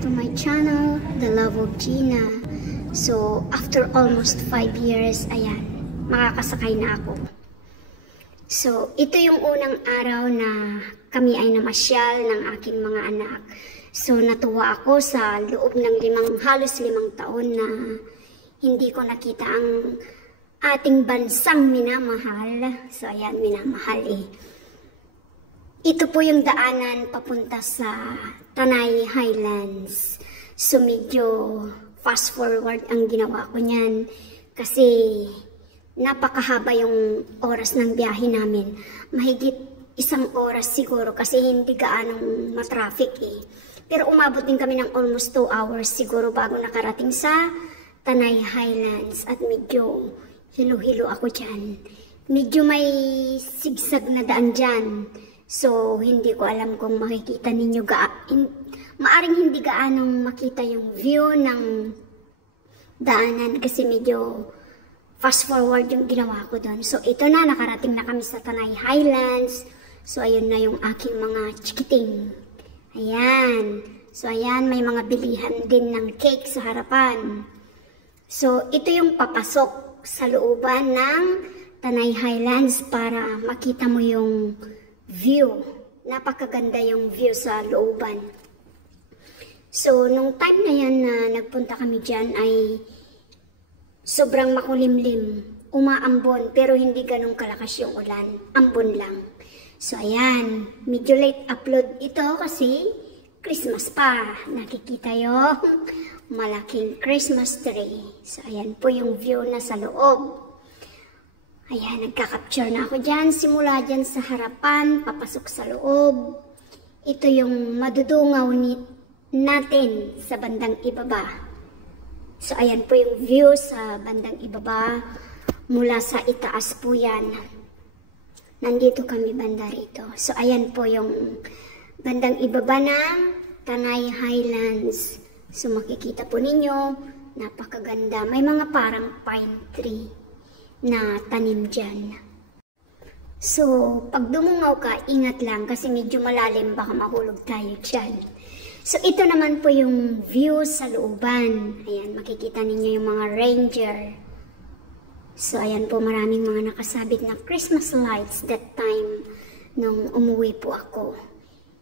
to my channel, The Love of Gina. So, after almost 5 years, ayan, makakasakay na ako. So, ito yung unang araw na kami ay namasyal ng aking mga anak. So, natuwa ako sa loob ng halos 5 taon na hindi ko nakita ang ating bansang minamahal. So, ayan, minamahal eh. Ito po yung daanan papunta sa Tanay Highlands. So medyo fast forward ang ginawa ko niyan kasi napakahaba yung oras ng biyahe namin. Mahigit 1 oras siguro kasi hindi gaanong matraffic eh. Pero umabot din kami ng almost 2 hours siguro bago nakarating sa Tanay Highlands at medyo hilo-hilo ako dyan. Medyo may sigsag na daan dyan. So, hindi ko alam kung makikita ninyo maaring hindi gaanong makita yung view ng daanan kasi medyo fast forward yung ginawa ko doon. So, ito na, nakarating na kami sa Tanay Highlands. So, ayun na yung aking mga chikiting. Ayan. So, ayan, may mga bilihan din ng cake sa harapan. So, ito yung papasok sa looban ng Tanay Highlands para makita mo yung view. Napakaganda yung view sa looban. So, nung time na yan na nagpunta kami dyan ay sobrang makulimlim. Umaambon, pero hindi ganun kalakas yung ulan. Ambon lang. So, ayan. Medyo late upload ito kasi Christmas pa. Nakikita yung malaking Christmas tree. So, ayan po yung view na sa loob. Ayan, nagka-capture na ako dyan. Simula dyan sa harapan, papasok sa loob. Ito yung madudungaw natin sa bandang ibaba. So, ayan po yung view sa bandang ibaba. Mula sa itaas po yan. Nandito kami banda rito. So, ayan po yung bandang ibaba ng Tanay Highlands. So, makikita po ninyo, napakaganda. May mga parang pine tree na tanim dyan. So, pag dumungaw ka, ingat lang kasi medyo malalim, baka mahulog tayo dyan. So, ito naman po yung view sa looban. Ayan, makikita ninyo yung mga ranger. So, ayan po, maraming mga nakasabit na Christmas lights that time nung umuwi po ako.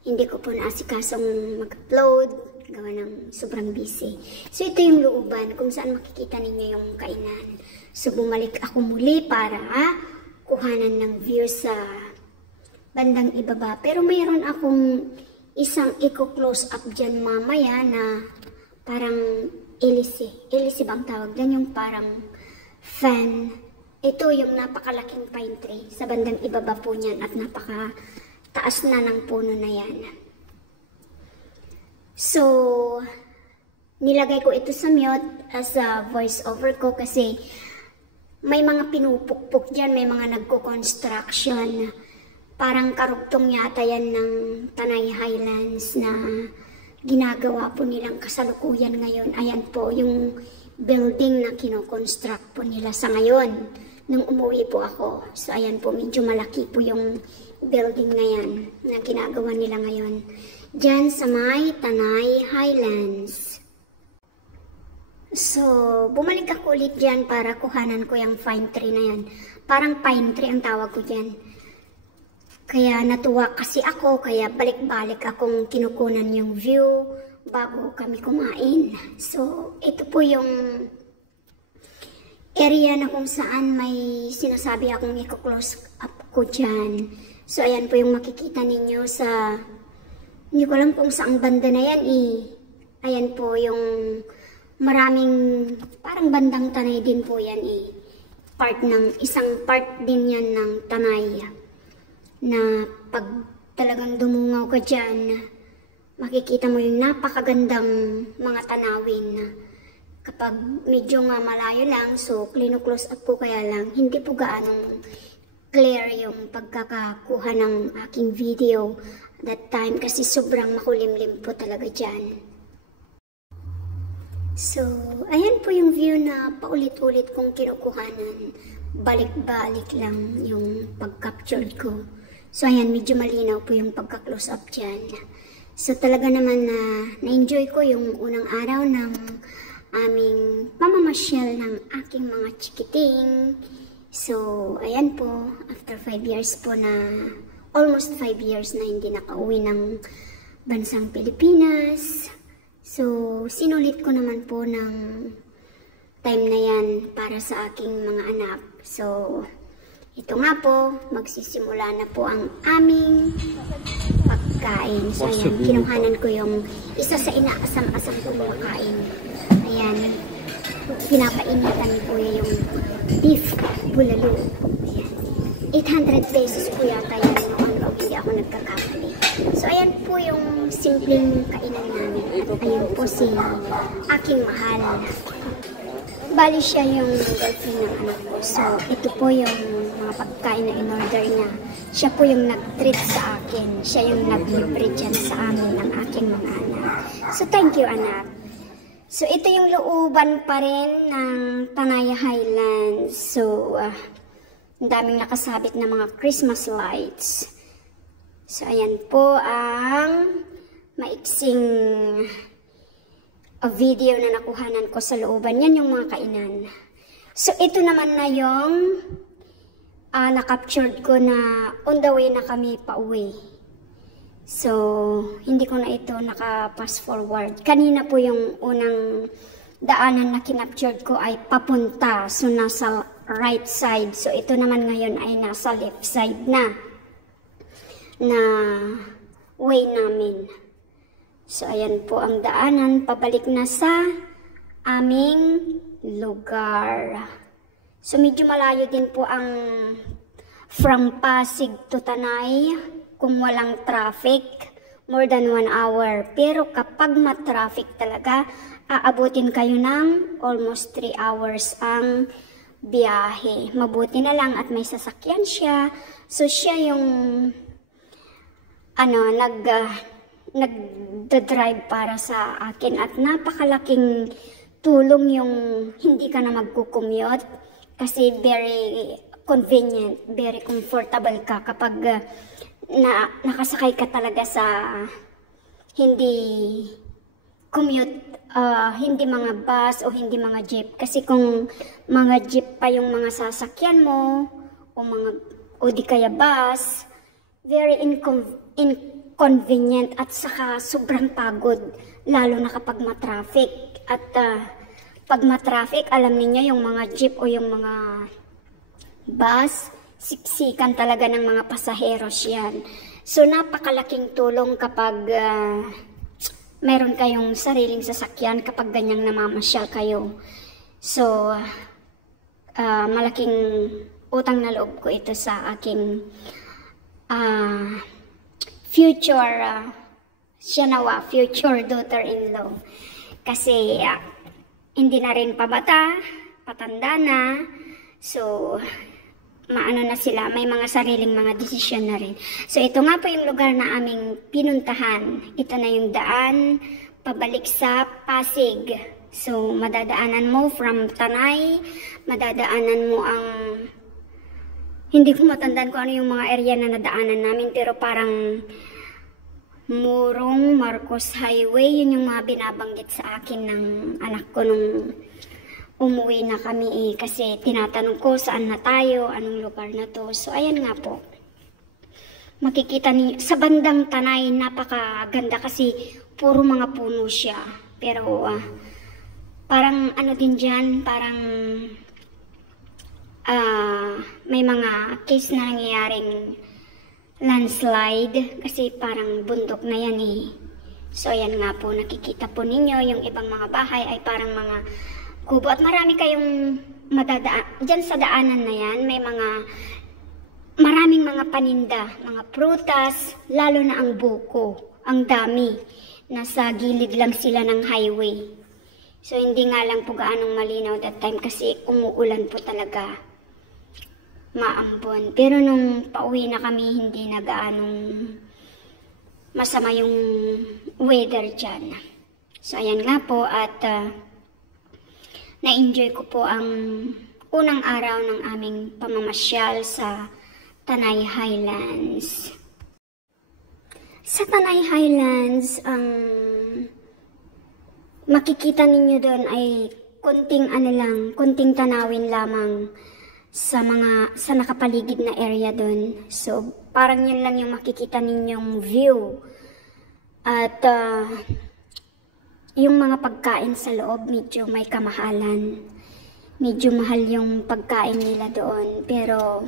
Hindi ko po naasikasong mag-upload, gawa ng sobrang busy. So, ito yung looban kung saan makikita ninyo yung kainan. So, bumalik ako muli para kuhanan ng view sa bandang ibaba. Pero mayroon akong isang i-close up dyan mamaya na parang elise. Elise bang tawag dyan? Yung parang fan. Ito yung napakalaking pine tree sa bandang ibaba po niyan at napakataas na ng puno na yan. So, nilagay ko ito sa mute as a voice over ko kasi may mga pinupukpok dyan, may mga nagko-construction. Parang karugtong yata yan ng Tanay Highlands na ginagawa po nilang kasalukuyan ngayon. Ayan po yung building na kino-construct po nila sa ngayon nung umuwi po ako. So ayan po, medyo malaki po yung building na yan na ginagawa nila ngayon. Dyan sa may Tanay Highlands. So, bumalik ako ulit dyan para kuhanan ko yung pine tree na yan. Parang pine tree ang tawag ko dyan. Kaya natuwa kasi ako, kaya balik-balik akong kinukunan yung view bago kami kumain. So, ito po yung area na kung saan may sinasabi akong i-close up ko dyan. So, ayan po yung makikita ninyo sa, hindi ko alam kung saang banda na yan eh. Ayan po yung maraming, parang bandang Tanay din po yan eh. Isang part din yan ng Tanay. Na pag talagang dumungaw ka dyan, makikita mo yung napakagandang mga tanawin. Kapag medyo nga malayo lang, so klino-close up ko kaya lang, hindi po gaanong clear yung pagkakakuha ng aking video that time kasi sobrang makulimlim po talaga dyan. So, ayan po yung view na paulit-ulit kong kinukuhanan. Balik-balik lang yung pag-capture ko. So, ayan, medyo malinaw po yung pagka-close up dyan. So talaga naman na-enjoy ko yung unang araw ng aming pamamasyal ng aking mga chikiting. So ayan po, after 5 years po almost 5 years na hindi nakauwi ng bansang Pilipinas. So sinulit ko naman po ng time na yan para sa aking mga anak. So ito nga po, magsisimula na po ang aming pagkain. So ayan, kinuhanan ko yung isa sa inaasam-asam ko pagkain. Ayan, pinapainitan ni Kuya yung beef bulalo. Ayan, 800 pesos po yata yan noon pag hindi ako nagkakamali. So ayan po yung simpleng kainan namin. At ayun po si aking mahal. Bali siya yung girlfriend ng anak ko. So ito po yung mga pagkain na in-order niya. Siya po yung nag-treat sa akin. Siya yung nag-libre dyan sa amin ng aking mga anak. So thank you, anak. So ito yung looban pa rin ng Tanay Highlands. So ang daming nakasabit na mga Christmas lights. So ayan po ang maiksing video na nakuhanan ko sa looban. Yan yung mga kainan. So ito naman na yung na-captured ko na on the way na kami pauwi. So hindi ko na ito naka-pass forward. Kanina po yung unang daanan na kinaptured ko ay papunta. So nasa right side. So ito naman ngayon ay nasa left side na way namin. So ayan po ang daanan, pabalik na sa aming lugar. So medyo malayo din po ang from Pasig to Tanay kung walang traffic, more than 1 hour. Pero kapag ma-traffic talaga, aabutin kayo ng almost 3 hours ang biyahe. Mabuti na lang at may sasakyan siya. So siya yung nagda-drive para sa akin at napakalaking tulong yung hindi ka na magkukumute kasi very convenient, very comfortable ka kapag nakasakay ka talaga sa hindi commute, hindi mga bus o hindi mga jeep. Kasi kung mga jeep pa yung mga sasakyan mo o di kaya bus, very inconvenient at saka sobrang pagod, lalo na kapag ma-traffic. At pag ma-traffic, alam niyo yung mga jeep o yung mga bus, siksikan talaga ng mga pasaheros yan. So napakalaking tulong kapag meron kayong sariling sasakyan kapag ganyang namamasyal kayo. So malaking utang na loob ko ito sa aking future daughter-in-law. Kasi hindi na rin pabata, patanda na. So maano na sila, may mga sariling mga desisyon na rin. So ito nga po yung lugar na aming pinuntahan. Ito na yung daan pabalik sa Pasig. So madadaanan mo from Tanay, madadaanan mo ang, hindi ko matandaan kung ano yung mga area na nadaanan namin, pero parang Murong Marcos Highway, yun yung mga binabanggit sa akin ng anak ko nung umuwi na kami kasi tinatanong ko saan na tayo, anong lugar na to. So ayan nga po, makikita niyo sa bandang Tanay, napakaganda kasi puro mga puno siya. Pero parang ano din dyan, parang may mga case na nangyayaring landslide kasi parang bundok na yan So ayan nga po, nakikita po ninyo yung ibang mga bahay ay parang mga kubo at marami kayong madadaan. Diyan sa daanan na yan, may maraming mga paninda, mga prutas, lalo na ang buko, ang dami. Nasa gilid lang sila ng highway. So hindi nga lang po gaanong malinaw that time kasi umuulan po talaga. Maambon. Pero nung pauwi na kami, hindi na gaanong masama yung weather dyan. So ayan nga po at na-enjoy ko po ang unang araw ng aming pamamasyal sa Tanay Highlands. Sa Tanay Highlands, ang makikita ninyo doon ay kunting tanawin lamang sa nakapaligid na area doon. So, parang yun lang yung makikita ninyong view. At yung mga pagkain sa loob, medyo may kamahalan. Medyo mahal yung pagkain nila doon. Pero,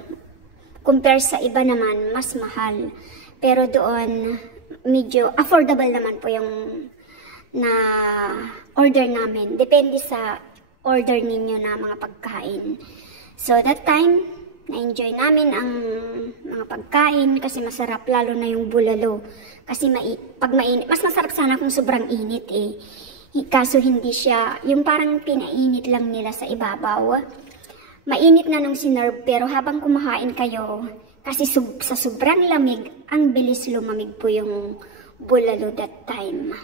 compare sa iba naman, mas mahal. Pero doon, medyo affordable naman po yung na order namin. Depende sa order ninyo na mga pagkain. So, that time, na-enjoy namin ang mga pagkain kasi masarap, lalo na yung bulalo. Kasi pag mainit, mas masarap sana kung sobrang init eh. Kaso hindi siya, yung parang pinainit lang nila sa ibabaw. Mainit na nung sinerve, pero habang kumakain kayo, kasi sa sobrang lamig, ang bilis lumamig po yung bulalo that time.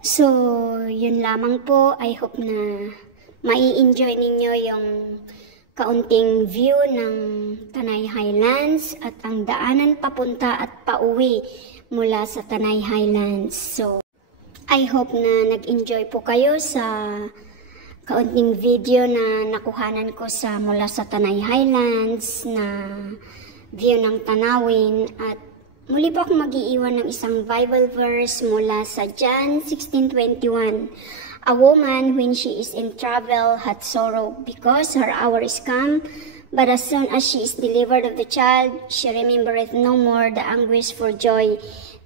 So, yun lamang po. I hope na mai-enjoy ninyo yung kaunting view ng Tanay Highlands at ang daanan papunta at pauwi mula sa Tanay Highlands. So, I hope na nag-enjoy po kayo sa kaunting video na nakuhanan ko mula sa Tanay Highlands na view ng tanawin. At muli po akong mag-iiwan ng isang Bible verse mula sa John 16:21. A woman, when she is in travail, hath sorrow because her hour is come, but as soon as she is delivered of the child, she remembereth no more the anguish for joy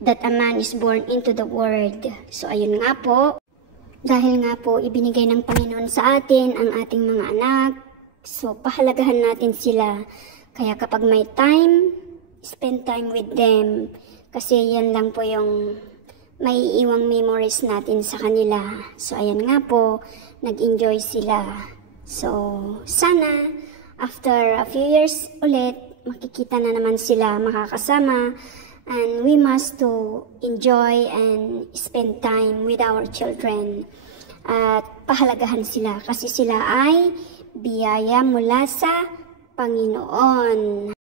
that a man is born into the world. So ayun nga po, dahil nga po ibinigay ng Panginoon sa atin ang ating mga anak, so pahalagahan natin sila. Kaya kapag may time, spend time with them. Kasi yan lang po yung may iwang memories natin sa kanila. So ayan nga po, nag-enjoy sila. So sana, after a few years ulit, makikita na naman sila makakasama. And we must to enjoy and spend time with our children. At pahalagahan sila kasi sila ay biyaya mula sa Panginoon.